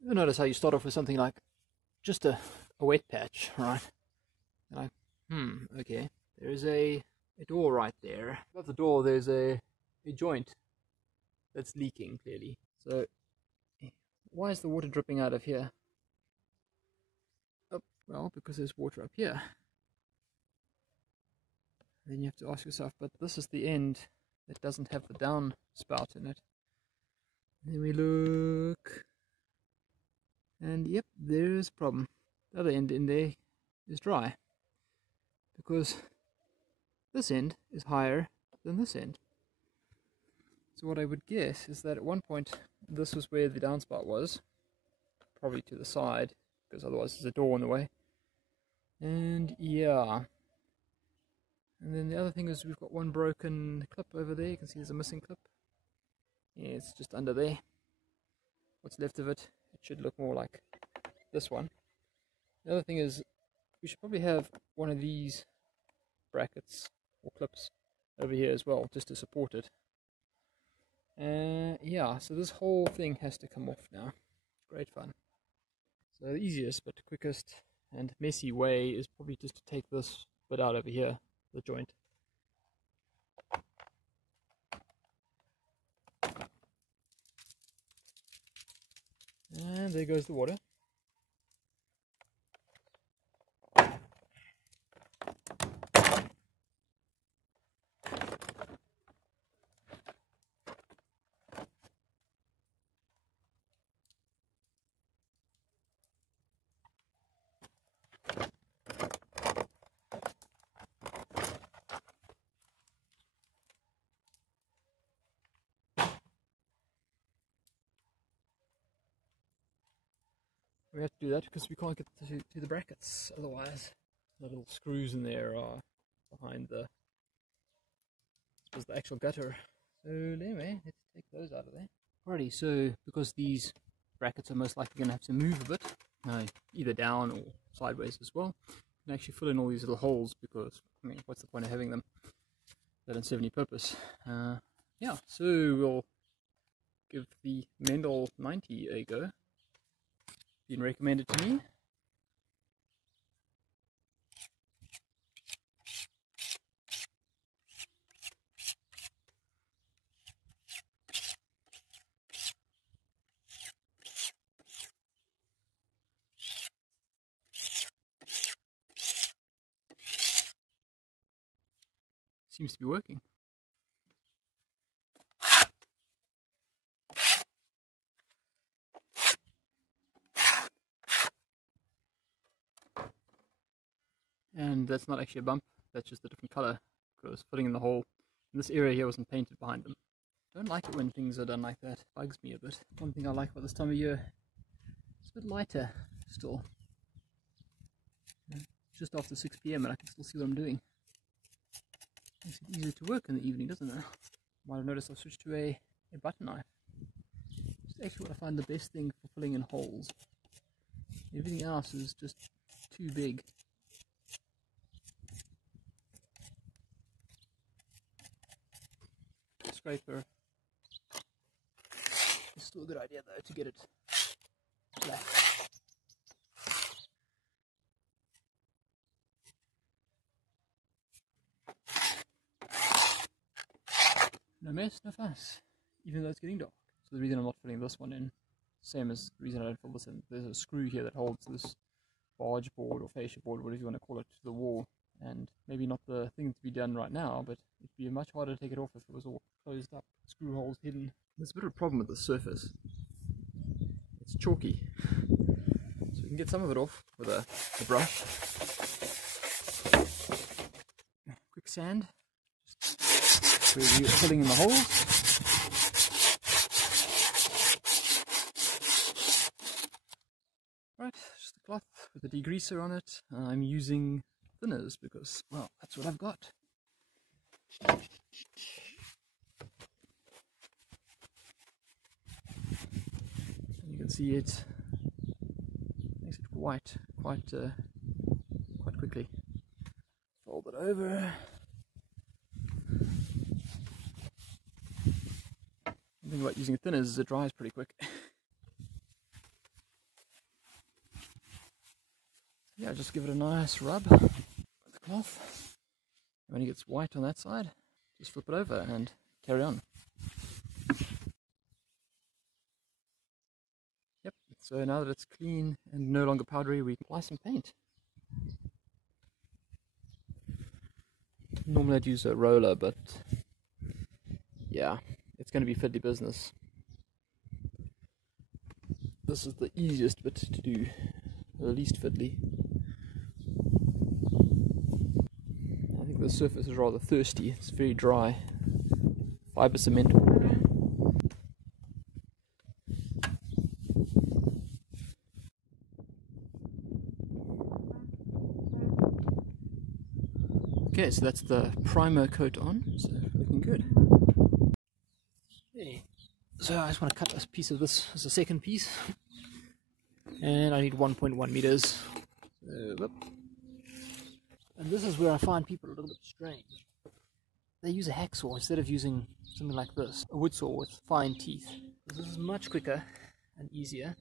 You'll notice how you start off with something like just a wet patch, right? And okay. There's a door right there. Above the door there's a joint that's leaking clearly. So why is the water dripping out of here? Oh, well, because there's water up here. Then you have to ask yourself, but this is the end that doesn't have the down spout in it. And then we look, and yep, there's a problem. The other end in there is dry, because this end is higher than this end. So what I would guess is that at one point this was where the downspout was, probably to the side, because otherwise there's a door in the way. And yeah. And then the other thing is we've got one broken clip over there. You can see there's a missing clip. Yeah, it's just under there. What's left of it, it should look more like this one. The other thing is we should probably have one of these brackets or clips over here as well, just to support it. Yeah, so this whole thing has to come off now. Great fun. So the easiest but quickest and messy way is probably just to take this bit out over here, the joint. And there goes the water. We have to do that because we can't get to the brackets otherwise. The little screws in there are behind the, I suppose, the actual gutter. So anyway, let's take those out of there. Alrighty, so because these brackets are most likely going to have to move a bit, either down or sideways as well, you can actually fill in all these little holes because, I mean, what's the point of having them? They don't serve any purpose. Yeah, so we'll give the Mendel 90 a go. Been recommended to me. Seems to be working. And that's not actually a bump, that's just a different color, because filling in the hole in this area here wasn't painted behind them. Don't like it when things are done like that, bugs me a bit. One thing I like about this time of year, it's a bit lighter still. It's just after 6 PM and I can still see what I'm doing. Makes it easier to work in the evening, doesn't it? Might have noticed I've switched to a butter knife. It's actually what I find the best thing for filling in holes. Everything else is just too big. Scraper is still a good idea though, to get it flat. No mess, no fuss, even though it's getting dark. So the reason I'm not filling this one in, same as the reason I don't fill this in, there's a screw here that holds this barge board or fascia board, whatever you want to call it, to the wall. And maybe not the thing to be done right now, but it'd be much harder to take it off if it was all closed up, screw holes hidden. There's a bit of a problem with the surface. It's chalky. So we can get some of it off with a brush. Quick sand. Just where we're filling in the holes. Right, just a cloth with a degreaser on it. I'm using thinners because, well, that's what I've got. And you can see it makes it white quite quickly. Fold it over. The thing about using thinners is it dries pretty quick. Yeah, just give it a nice rub with the cloth. When it gets white on that side, just flip it over and carry on. Yep, so now that it's clean and no longer powdery, we can apply some paint. Normally I'd use a roller, but yeah, it's going to be fiddly business. This is the easiest bit to do, the least fiddly. I think the surface is rather thirsty, it's very dry. Fibre cement. Okay, so that's the primer coat on, so looking good. Okay, so I just want to cut a piece of this as a second piece, and I need 1.1 meters. And this is where I find people a little bit strange. They use a hacksaw instead of using something like this, a wood saw with fine teeth. This is much quicker and easier.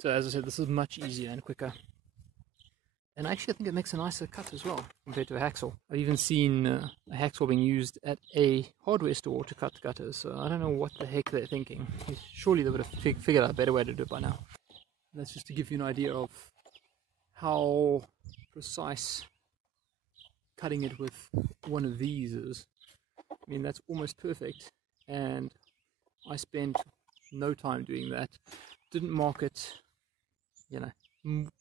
So as I said, this is much easier and quicker. And actually I think it makes a nicer cut as well compared to a hacksaw. I've even seen a hacksaw being used at a hardware store to cut gutters, so I don't know what the heck they're thinking. Surely they would have figured out a better way to do it by now. That's just to give you an idea of how precise cutting it with one of these is. I mean, that's almost perfect, and I spent no time doing that. Didn't mark it, you know,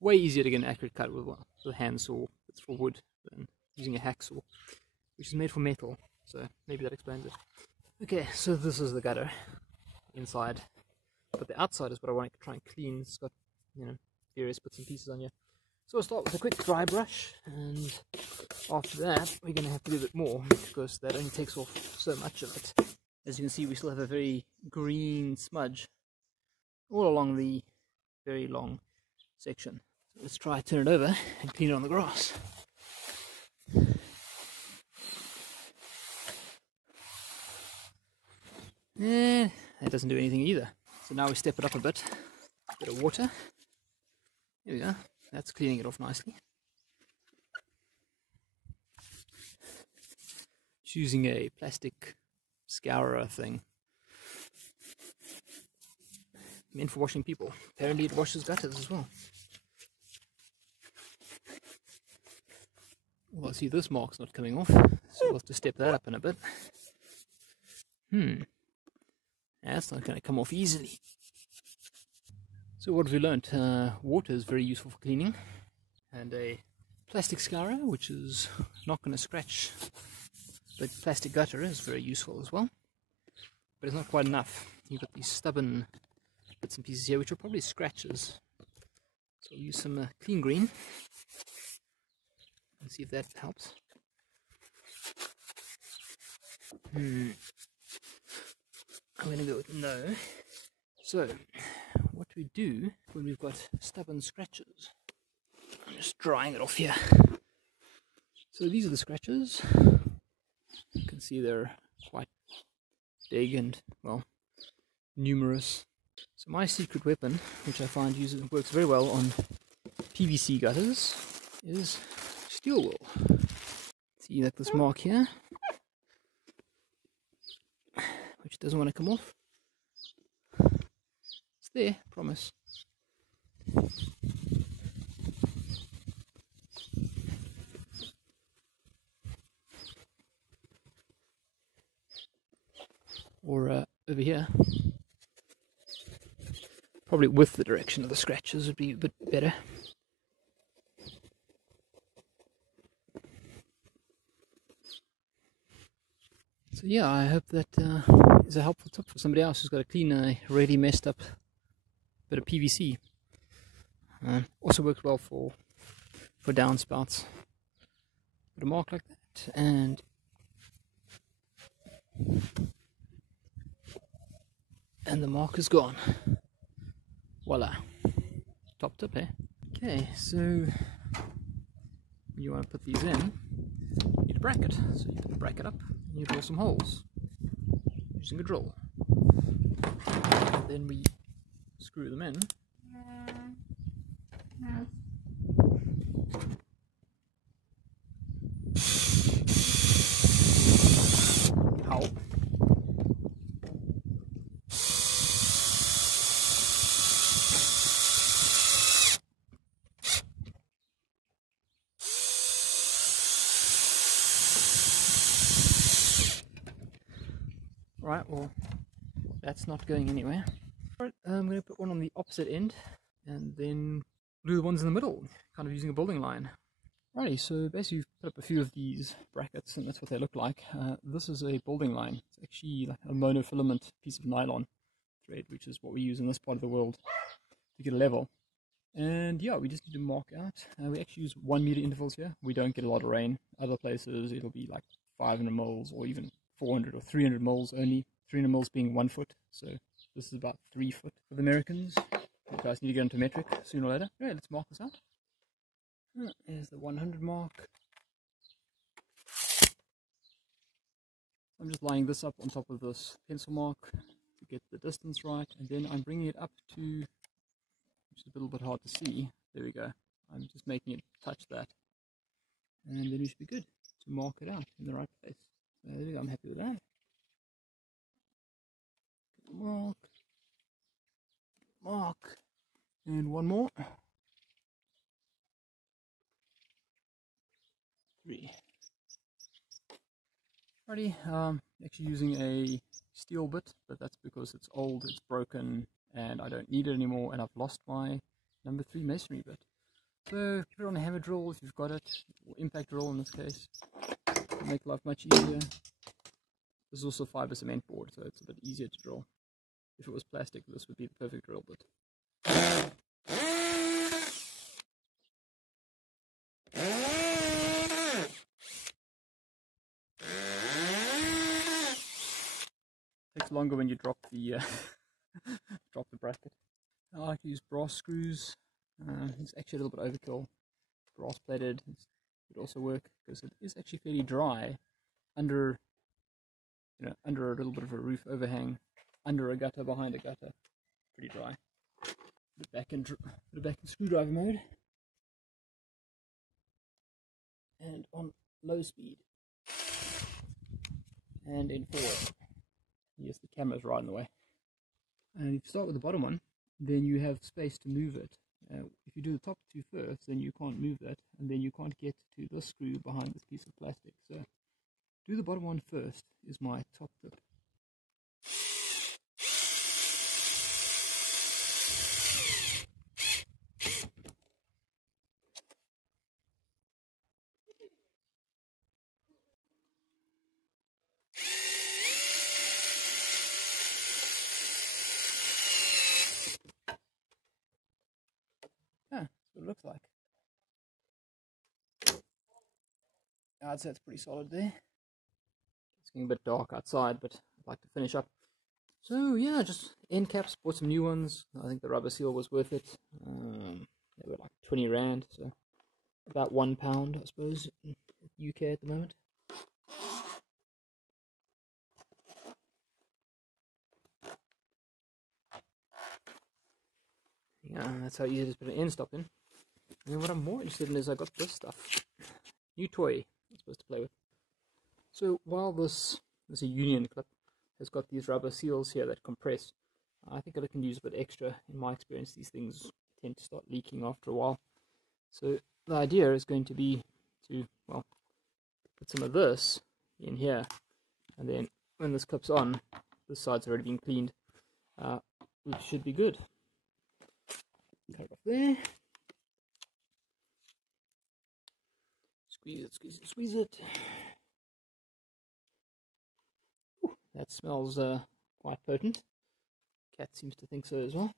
way easier to get an accurate cut with a hand saw that's for wood than using a hacksaw, which is made for metal, so maybe that explains it. Okay, so this is the gutter inside, but the outside is what I want to try and clean. It's got, you know, various bits and pieces on here. So I'll start with a quick dry brush, and after that we're going to have to do a bit more because that only takes off so much of it. As you can see, we still have a very green smudge all along the very long section. So let's try to turn it over and clean it on the grass. And that doesn't do anything either. So now we step it up a bit of water. There we go. That's cleaning it off nicely. Just using a plastic scourer thing. Meant for washing people. Apparently it washes gutters as well. Well, I see this mark's not coming off, so we'll have to step that up in a bit. That's not going to come off easily. So what have we learnt? Water is very useful for cleaning, and a plastic scourer, which is not going to scratch, but plastic gutter is very useful as well. But it's not quite enough. You've got these stubborn bits and pieces here, which are probably scratches. So I'll use some clean green and see if that helps. I'm going to go with no. So, what we do when we've got stubborn scratches, I'm just drying it off here. So these are the scratches. You can see they're quite big and, well, numerous. So my secret weapon, which I find works very well on PVC gutters, is steel wool. See like this mark here, which doesn't want to come off. It's there, promise. Or over here. Probably with the direction of the scratches would be a bit better. So yeah, I hope that is a helpful tip for somebody else who's got to clean a really messed up bit of PVC. Also works well for for downspouts. Put a mark like that, and the mark is gone. Voila. Top tip, eh? Okay, so you want to put these in, you need a bracket. So you put the bracket up, and you drill some holes using a drill. And then we screw them in. How? Right, well, that's not going anywhere. Right, I'm going to put one on the opposite end, and then do the ones in the middle, kind of using a building line. Righty, so basically we've put up a few of these brackets, and that's what they look like. This is a building line. It's actually like a monofilament piece of nylon thread, which is what we use in this part of the world to get a level. And yeah, we just need to mark out. We actually use 1 meter intervals here. We don't get a lot of rain. Other places it'll be like 500 mils or even 400 or 300 mils only. 300 mils being 1 foot. So this is about 3 foot for the Americans. You guys need to get into metric sooner or later. Alright, let's mark this out. There's the 100 mark. I'm just lining this up on top of this pencil mark to get the distance right, and then I'm bringing it up to, which is a little bit hard to see. There we go. I'm just making it touch that, and then we should be good to mark it out in the right place. So there we go. I'm happy with that. Mark, mark, and one more. 3. Alrighty, actually using a steel bit, but that's because it's old, it's broken, and I don't need it anymore, and I've lost my number 3 masonry bit. So put it on a hammer drill if you've got it, or impact drill in this case. It'll make life much easier. This is also fibre cement board, so it's a bit easier to drill. If it was plastic, this would be the perfect drill bit. Takes longer when you drop the bracket. I like to use brass screws. It's actually a little bit overkill. Brass plated would also work because it is actually fairly dry under, under a little bit of a roof overhang, under a gutter, behind a gutter. Pretty dry. Put it back in screwdriver mode, and on low speed, and in forward. Yes, the camera's right in the way. And if you start with the bottom one, then you have space to move it. If you do the top 2 first, then you can't move that, and then you can't get to this screw behind this piece of plastic. So do the bottom one first is my top tip. Yeah, that's what it looks like. I'd say it's pretty solid there. It's getting a bit dark outside, but I'd like to finish up. So yeah, just end caps, bought some new ones. I think the rubber seal was worth it. They were like 20 rand, so about £1, I suppose, in the UK at the moment. Yeah, that's how easy it is to put an Endstop in. And what I'm more interested in is I got this stuff. New toy I'm supposed to play with. So while this is a union clip, has got these rubber seals here that compress, I think I can use a bit extra. In my experience, these things tend to start leaking after a while. So the idea is going to be to, well, put some of this in here, and then when this clips on, this side's already been cleaned, which should be good. Cut it off there. Squeeze it, squeeze it, squeeze it. Ooh, that smells quite potent. Cat seems to think so as well.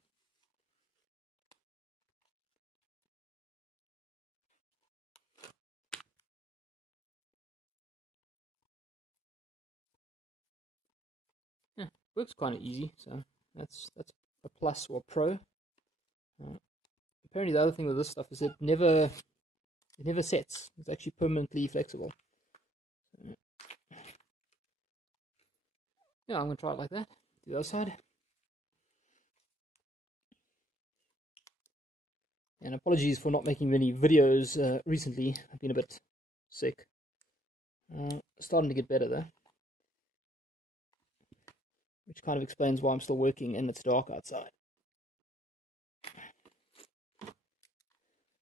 works kind of easy, so that's a plus or a pro. Apparently the other thing with this stuff is it never sets. It's actually permanently flexible. Yeah, I'm going to try it like that. To the other side. And apologies for not making many videos recently. I've been a bit sick. Starting to get better though. Which kind of explains why I'm still working and it's dark outside.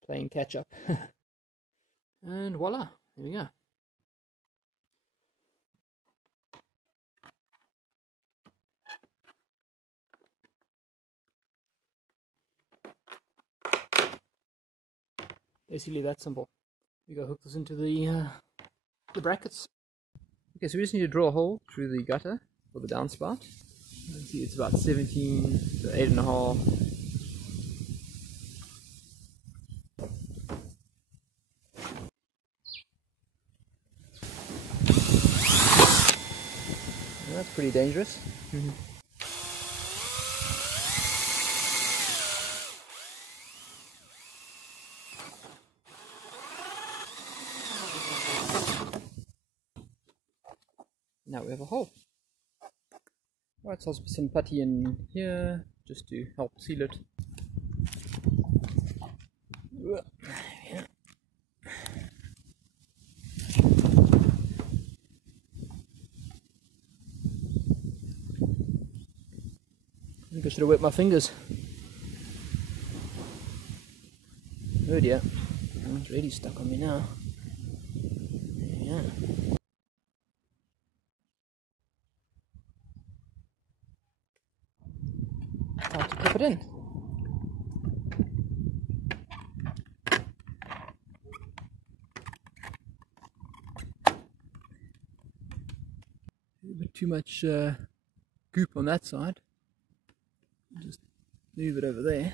Playing catch up. And voila, there we go. Basically that simple. We go hook this into the brackets. Okay, so we just need to drill a hole through the gutter for the downspout. You can see it's about 17 to 8.5. Well, that's pretty dangerous. Now we have a hole. Alright, so I'll put some putty in here just to help seal it. Yeah. I think I should have wet my fingers. Oh dear, it's really stuck on me now. Yeah. Time to clip it in. A bit too much goop on that side. Just move it over there.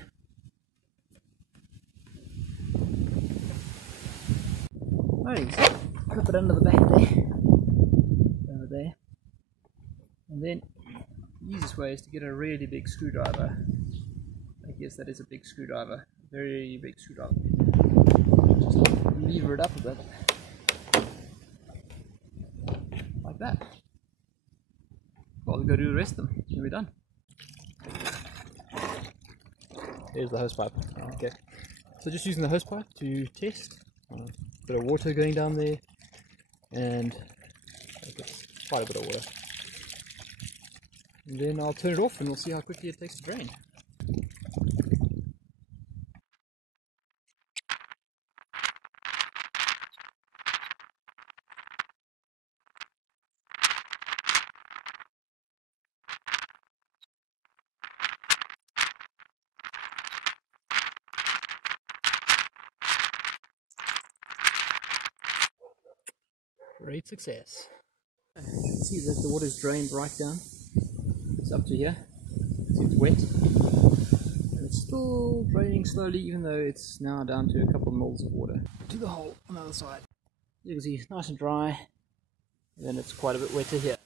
Alright, so clip it under the back there. Over there. And then the easiest way is to get a really big screwdriver. I guess that is a big screwdriver. Very big screwdriver. Just lever it up a bit. Like that. Well, we'll go do the rest of them. Then we're done. There's the hosepipe. Okay. So just using the hosepipe to test. Bit of water going down there. And I guess quite a bit of water. And then I'll turn it off and we'll see how quickly it takes to drain. Great success. You can see that the water's drained right down. It's up to here. It's wet. And it's still draining slowly, even though it's now down to a couple of mils of water. To the hole on the other side. You can see it's nice and dry. And then it's quite a bit wetter here.